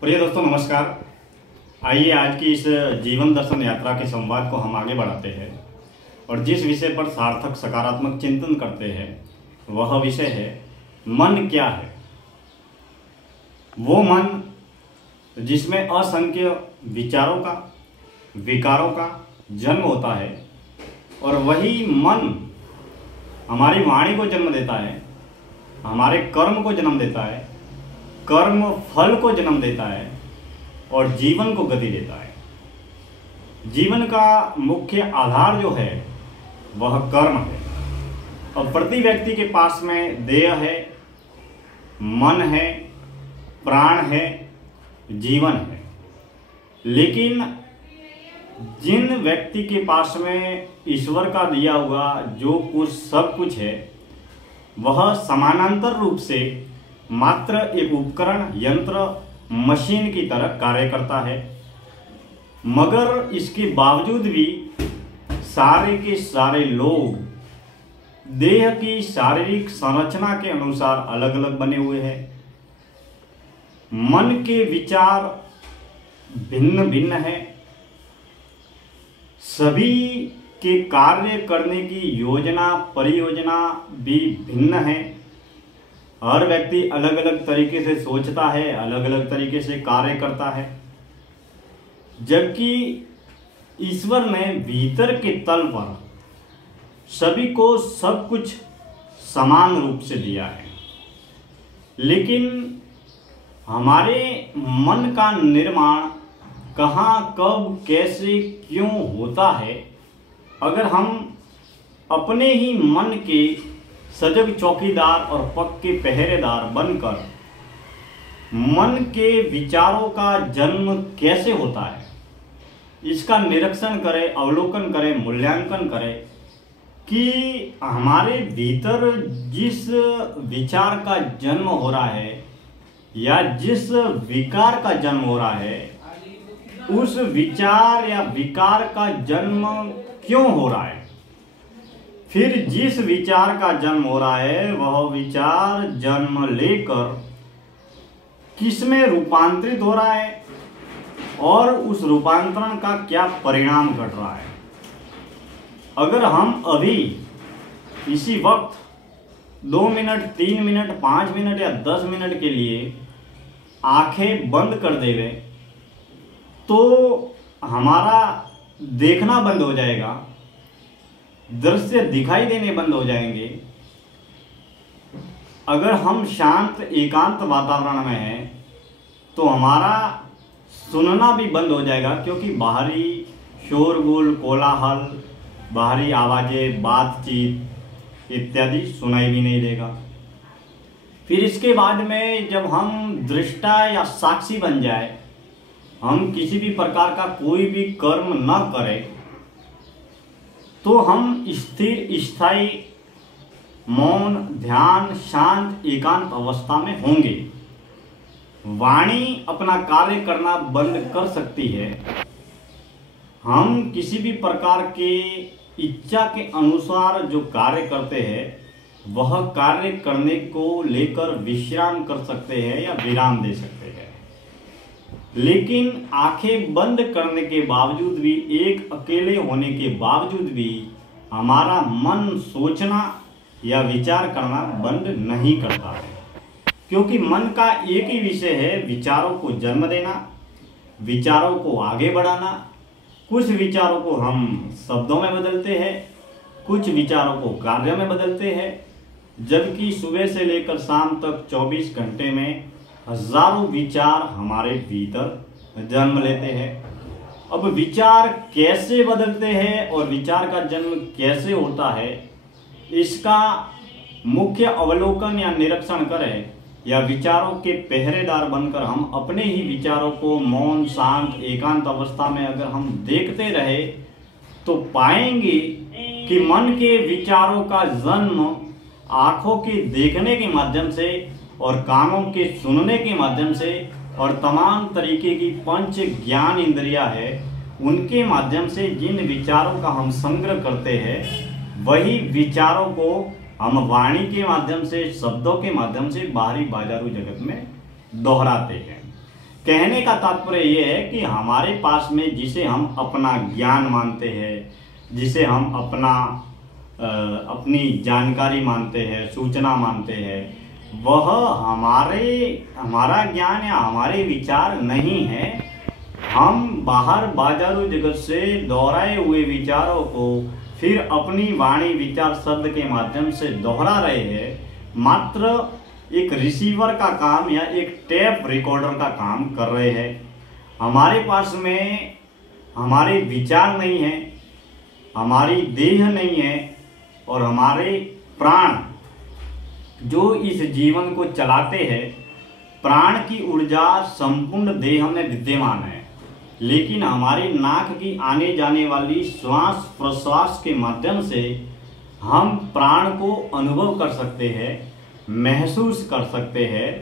प्रिय दोस्तों नमस्कार। आइए आज की इस जीवन दर्शन यात्रा के संवाद को हम आगे बढ़ाते हैं और जिस विषय पर सार्थक सकारात्मक चिंतन करते हैं वह विषय है मन क्या है। वो मन जिसमें असंख्य विचारों का, विकारों का जन्म होता है और वही मन हमारी वाणी को जन्म देता है, हमारे कर्म को जन्म देता है, कर्म फल को जन्म देता है और जीवन को गति देता है। जीवन का मुख्य आधार जो है वह कर्म है और प्रति व्यक्ति के पास में देह है, मन है, प्राण है, जीवन है। लेकिन जिन व्यक्ति के पास में ईश्वर का दिया हुआ जो कुछ सब कुछ है वह समानांतर रूप से मात्र एक उपकरण, यंत्र, मशीन की तरह कार्य करता है, मगर इसके बावजूद भी सारे के सारे लोग देह की शारीरिक संरचना के अनुसार अलग अलग बने हुए हैं। मन के विचार भिन्न भिन्न है, सभी के कार्य करने की योजना, परियोजना भी भिन्न है। हर व्यक्ति अलग अलग तरीके से सोचता है, अलग अलग तरीके से कार्य करता है, जबकि ईश्वर ने भीतर के तल पर सभी को सब कुछ समान रूप से दिया है। लेकिन हमारे मन का निर्माण कहाँ, कब, कैसे, क्यों होता है, अगर हम अपने ही मन के सजग चौकीदार और पक्के पहरेदार बनकर मन के विचारों का जन्म कैसे होता है इसका निरीक्षण करें, अवलोकन करें, मूल्यांकन करें कि हमारे भीतर जिस विचार का जन्म हो रहा है या जिस विकार का जन्म हो रहा है उस विचार या विकार का जन्म क्यों हो रहा है, फिर जिस विचार का जन्म हो रहा है वह विचार जन्म लेकर किसमें रूपांतरित हो रहा है और उस रूपांतरण का क्या परिणाम घट रहा है। अगर हम अभी इसी वक्त 2 मिनट, 3 मिनट, 5 मिनट या 10 मिनट के लिए आंखें बंद कर देवे तो हमारा देखना बंद हो जाएगा, दृश्य दिखाई देने बंद हो जाएंगे। अगर हम शांत एकांत वातावरण में हैं तो हमारा सुनना भी बंद हो जाएगा, क्योंकि बाहरी शोरगुल, कोलाहल, बाहरी आवाजें, बातचीत इत्यादि सुनाई भी नहीं देगा। फिर इसके बाद में जब हम दृष्टा या साक्षी बन जाए, हम किसी भी प्रकार का कोई भी कर्म न करें तो हम स्थिर, स्थायी, मौन, ध्यान, शांत, एकांत अवस्था में होंगे। वाणी अपना कार्य करना बंद कर सकती है। हम किसी भी प्रकार के इच्छा के अनुसार जो कार्य करते हैं वह कार्य करने को लेकर विश्राम कर सकते हैं या विराम दे सकते हैं। लेकिन आंखें बंद करने के बावजूद भी, एक अकेले होने के बावजूद भी हमारा मन सोचना या विचार करना बंद नहीं करता है, क्योंकि मन का एक ही विषय है विचारों को जन्म देना, विचारों को आगे बढ़ाना। कुछ विचारों को हम शब्दों में बदलते हैं, कुछ विचारों को कार्य में बदलते हैं, जबकि सुबह से लेकर शाम तक 24 घंटे में हजारों विचार हमारे भीतर जन्म लेते हैं। अब विचार कैसे बदलते हैं और विचार का जन्म कैसे होता है इसका मुख्य अवलोकन या निरीक्षण करें या विचारों के पहरेदार बनकर हम अपने ही विचारों को मौन, शांत, एकांत अवस्था में अगर हम देखते रहे तो पाएंगे कि मन के विचारों का जन्म आंखों के देखने के माध्यम से और कानों के सुनने के माध्यम से और तमाम तरीके की पंच ज्ञान इंद्रियां है उनके माध्यम से जिन विचारों का हम संग्रह करते हैं वही विचारों को हम वाणी के माध्यम से, शब्दों के माध्यम से बाहरी बाजारू जगत में दोहराते हैं। कहने का तात्पर्य यह है कि हमारे पास में जिसे हम अपना ज्ञान मानते हैं, जिसे हम अपनी जानकारी मानते हैं, सूचना मानते हैं, वह हमारा ज्ञान या हमारे विचार नहीं है। हम बाहर बाजारू जगत से दोहराए हुए विचारों को फिर अपनी वाणी विचार शब्द के माध्यम से दोहरा रहे हैं। मात्र एक रिसीवर का काम या एक टेप रिकॉर्डर का काम कर रहे हैं। हमारे पास में हमारे विचार नहीं है, हमारी देह नहीं है, और हमारे प्राण जो इस जीवन को चलाते हैं, प्राण की ऊर्जा संपूर्ण देह में विद्यमान है। लेकिन हमारी नाक की आने जाने वाली श्वास प्रश्वास के माध्यम से हम प्राण को अनुभव कर सकते हैं, महसूस कर सकते हैं।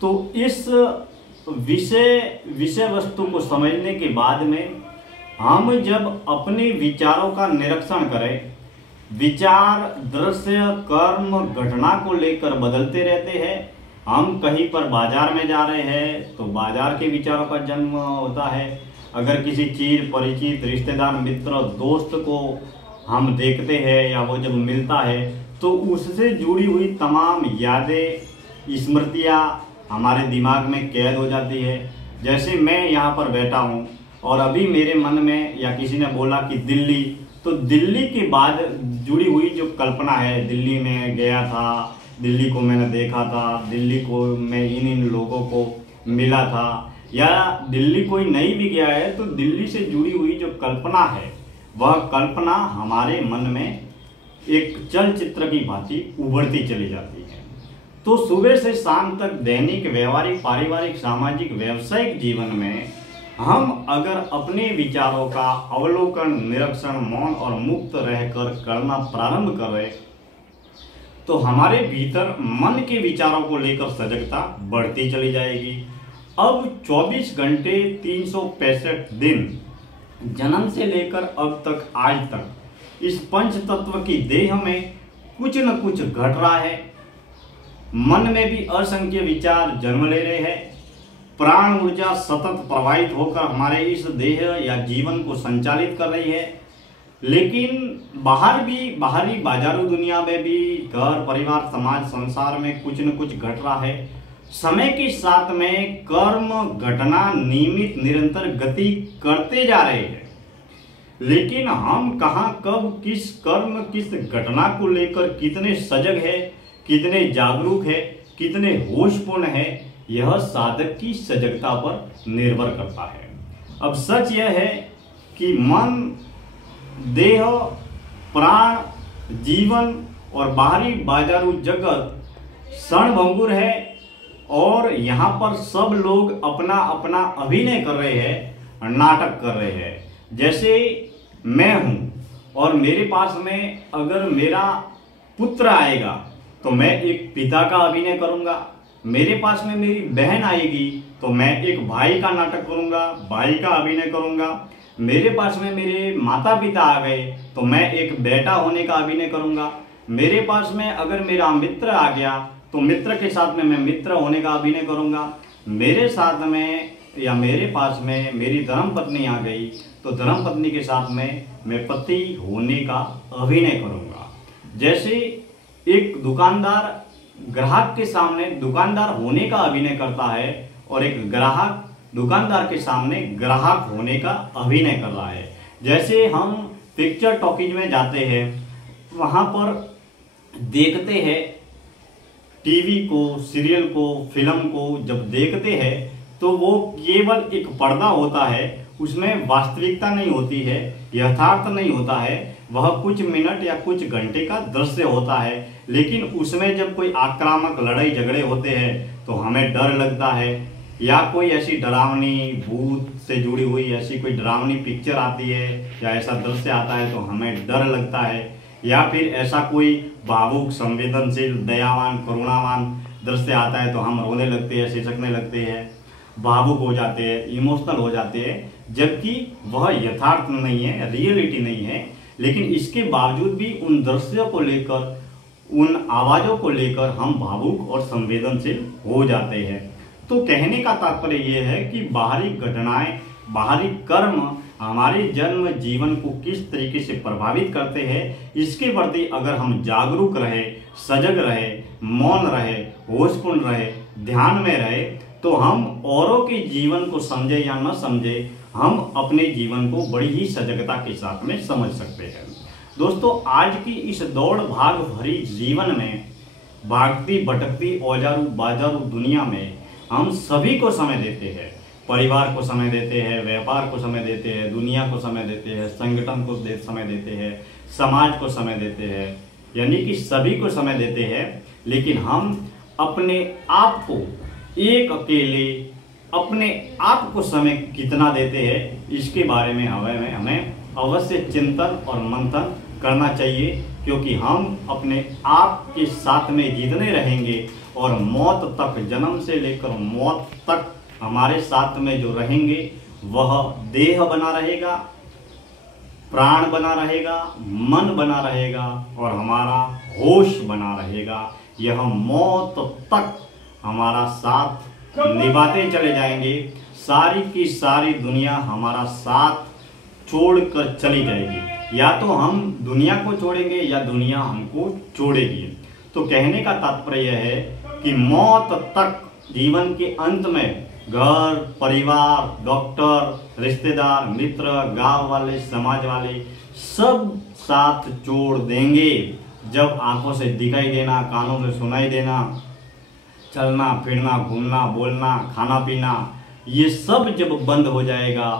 तो इस विषय वस्तु को समझने के बाद में हम जब अपने विचारों का निरीक्षण करें, विचार दृश्य कर्म घटना को लेकर बदलते रहते हैं। हम कहीं पर बाजार में जा रहे हैं तो बाजार के विचारों का जन्म होता है। अगर किसी चीज परिचित रिश्तेदार मित्र दोस्त को हम देखते हैं या वो जब मिलता है तो उससे जुड़ी हुई तमाम यादें स्मृतियाँ हमारे दिमाग में कैद हो जाती है। जैसे मैं यहाँ पर बैठा हूँ और अभी मेरे मन में या किसी ने बोला कि दिल्ली, तो दिल्ली के बाद जुड़ी हुई जो कल्पना है, दिल्ली में गया था, दिल्ली को मैंने देखा था, दिल्ली को मैं इन लोगों को मिला था, या दिल्ली कोई नहीं भी गया है तो दिल्ली से जुड़ी हुई जो कल्पना है वह कल्पना हमारे मन में एक चलचित्र की भांति उभरती चली जाती है। तो सुबह से शाम तक दैनिक व्यवहारिक पारिवारिक सामाजिक व्यावसायिक जीवन में हम अगर अपने विचारों का अवलोकन निरीक्षण मौन और मुक्त रहकर करना प्रारंभ करें तो हमारे भीतर मन के विचारों को लेकर सजगता बढ़ती चली जाएगी। अब 24 घंटे 365 दिन जन्म से लेकर अब तक आज तक इस पंच तत्व की देह में कुछ न कुछ घट रहा है। मन में भी असंख्य विचार जन्म ले रहे हैं। प्राण ऊर्जा सतत प्रवाहित होकर हमारे इस देह या जीवन को संचालित कर रही है। लेकिन बाहरी बाजारू दुनिया में भी घर परिवार समाज संसार में कुछ न कुछ घट रहा है। समय के साथ में कर्म घटना नियमित निरंतर गति करते जा रहे हैं। लेकिन हम कहाँ कब किस कर्म किस घटना को लेकर कितने सजग है, कितने जागरूक है, कितने होशपूर्ण है, यह साधक की सजगता पर निर्भर करता है। अब सच यह है कि मन, देह, प्राण, जीवन और बाहरी बाजारू जगत क्षणभंगुर है और यहाँ पर सब लोग अपना अपना अभिनय कर रहे हैं, नाटक कर रहे हैं। जैसे मैं हूँ और मेरे पास में अगर मेरा पुत्र आएगा तो मैं एक पिता का अभिनय करूँगा। मेरे पास में मेरी बहन आएगी तो मैं एक भाई का नाटक करूँगा, भाई का अभिनय करूँगा। मेरे पास में मेरे माता पिता आ गए तो मैं एक बेटा होने का अभिनय करूँगा। मेरे पास में अगर मेरा मित्र आ गया तो मित्र के साथ में मैं मित्र होने का अभिनय करूँगा। मेरे साथ में या मेरे पास में मेरी धर्मपत्नी आ गई तो धर्मपत्नी के साथ में मैं पति होने का अभिनय करूँगा। जैसे एक दुकानदार ग्राहक के सामने दुकानदार होने का अभिनय करता है और एक ग्राहक दुकानदार के सामने ग्राहक होने का अभिनय कर रहा है। जैसे हम पिक्चर टॉकीज में जाते हैं, वहाँ पर देखते हैं टीवी को, सीरियल को, फिल्म को जब देखते हैं तो वो केवल एक पर्दा होता है, उसमें वास्तविकता नहीं होती है, यथार्थ नहीं होता है। वह कुछ मिनट या कुछ घंटे का दृश्य होता है। लेकिन उसमें जब कोई आक्रामक लड़ाई झगड़े होते हैं तो हमें डर लगता है, या कोई ऐसी डरावनी भूत से जुड़ी हुई ऐसी कोई डरावनी पिक्चर आती है या ऐसा दृश्य आता है तो हमें डर लगता है, या फिर ऐसा कोई भावुक संवेदनशील दयावान करुणावान दृश्य आता है तो हम रोने लगते हैं, सिसकने लगते हैं, भावुक हो जाते हैं, इमोशनल हो जाते हैं, जबकि वह यथार्थ नहीं है, रियलिटी नहीं है। लेकिन इसके बावजूद भी उन दृश्यों को लेकर, उन आवाज़ों को लेकर हम भावुक और संवेदनशील हो जाते हैं। तो कहने का तात्पर्य ये है कि बाहरी घटनाएं, बाहरी कर्म हमारे जन्म जीवन को किस तरीके से प्रभावित करते हैं, इसके प्रति अगर हम जागरूक रहे, सजग रहे, मौन रहे, होशपूर्ण रहे, ध्यान में रहे, तो हम औरों के जीवन को समझे या न समझे, हम अपने जीवन को बड़ी ही सजगता के साथ में समझ सकते हैं। दोस्तों, आज की इस दौड़ भाग भरी जीवन में, भागती भटकती औजारू बाजारू दुनिया में हम सभी को समय देते हैं। परिवार को समय देते हैं, व्यापार को समय देते हैं, दुनिया को समय देते हैं, संगठन को समय देते हैं, समाज को समय देते हैं, यानी कि सभी को समय देते हैं। लेकिन हम अपने आप को, एक अकेले अपने आप को समय कितना देते हैं, इसके बारे में हमें अवश्य चिंतन और मंथन करना चाहिए, क्योंकि हम अपने आप के साथ में जितने रहेंगे और मौत तक, जन्म से लेकर मौत तक हमारे साथ में जो रहेंगे, वह देह बना रहेगा, प्राण बना रहेगा, मन बना रहेगा और हमारा होश बना रहेगा। यह मौत तक हमारा साथ निभाते चले जाएंगे। सारी की सारी दुनिया हमारा साथ छोड़कर चली जाएगी। या तो हम दुनिया को छोड़ेंगे या दुनिया हमको छोड़ेगी। तो कहने का तात्पर्य यह है कि मौत तक, जीवन के अंत में घर, परिवार, डॉक्टर, रिश्तेदार, मित्र, गांव वाले, समाज वाले सब साथ छोड़ देंगे। जब आंखों से दिखाई देना, कानों से सुनाई देना, चलना फिरना, घूमना बोलना, खाना पीना, ये सब जब बंद हो जाएगा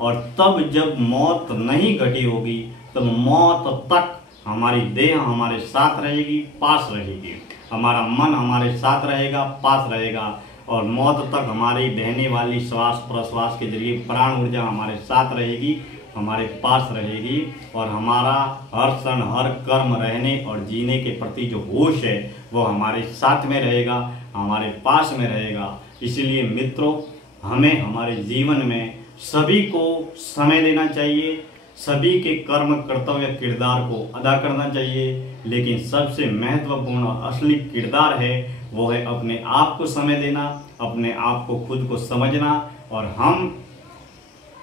और तब जब मौत नहीं घटी होगी, तब मौत तक हमारी देह हमारे साथ रहेगी, पास रहेगी। हमारा मन हमारे साथ रहेगा, पास रहेगा। और मौत तक हमारी बहने वाली श्वास प्रश्वास के जरिए प्राण ऊर्जा हमारे साथ रहेगी, हमारे पास रहेगी। और हमारा हर क्षण, हर कर्म, रहने और जीने के प्रति जो होश है, वो हमारे साथ में रहेगा, हमारे पास में रहेगा। इसलिए मित्रों, हमें हमारे जीवन में सभी को समय देना चाहिए, सभी के कर्म, कर्तव्य, किरदार को अदा करना चाहिए। लेकिन सबसे महत्वपूर्ण और असली किरदार है, वो है अपने आप को समय देना, अपने आप को खुद को समझना। और हम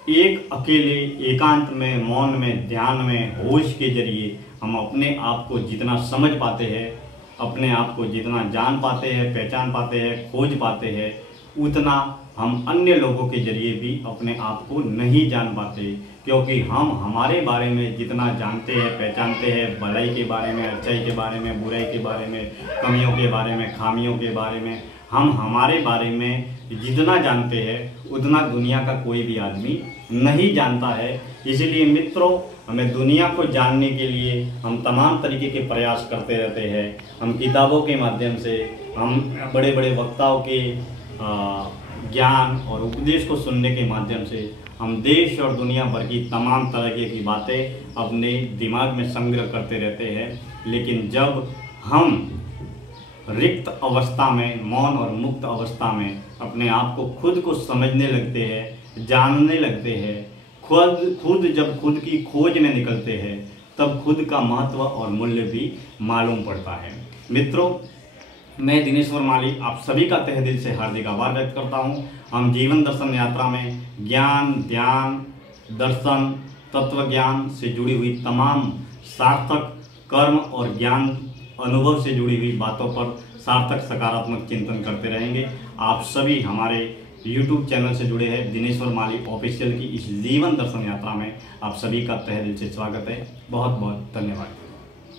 एक अकेले, एकांत में, मौन में, ध्यान में, होश के जरिए हम अपने आप को जितना समझ पाते हैं, अपने आप को जितना जान पाते हैं, पहचान पाते हैं, खोज पाते हैं, उतना हम अन्य लोगों के जरिए भी अपने आप को नहीं जान पाते। क्योंकि हम हमारे बारे में जितना जानते हैं, पहचानते हैं, भलाई के बारे में, अच्छाई के बारे में, बुराई के बारे में, कमियों के बारे में, खामियों के बारे में, हम हमारे बारे में जितना जानते हैं, उतना दुनिया का कोई भी आदमी नहीं जानता है। इसलिए मित्रों, हमें दुनिया को जानने के लिए हम तमाम तरीके के प्रयास करते रहते हैं। हम किताबों के माध्यम से, हम बड़े बड़े वक्ताओं के ज्ञान और उपदेश को सुनने के माध्यम से हम देश और दुनिया भर की तमाम तरह की बातें अपने दिमाग में संग्रह करते रहते हैं। लेकिन जब हम रिक्त अवस्था में, मौन और मुक्त अवस्था में अपने आप को खुद को समझने लगते हैं, जानने लगते हैं, खुद जब खुद की खोज में निकलते हैं, तब खुद का महत्व और मूल्य भी मालूम पड़ता है। मित्रों, मैं दिनेश्वर माली आप सभी का तहे दिल से हार्दिक आभार व्यक्त करता हूँ। हम जीवन दर्शन यात्रा में ज्ञान, ध्यान, दर्शन, तत्व ज्ञान से जुड़ी हुई तमाम सार्थक कर्म और ज्ञान अनुभव से जुड़ी हुई बातों पर सार्थक सकारात्मक चिंतन करते रहेंगे। आप सभी हमारे YouTube चैनल से जुड़े हैं। दिनेश्वर माली ऑफिशियल की इस जीवन दर्शन यात्रा में आप सभी का तहे दिल से स्वागत है। बहुत बहुत धन्यवाद।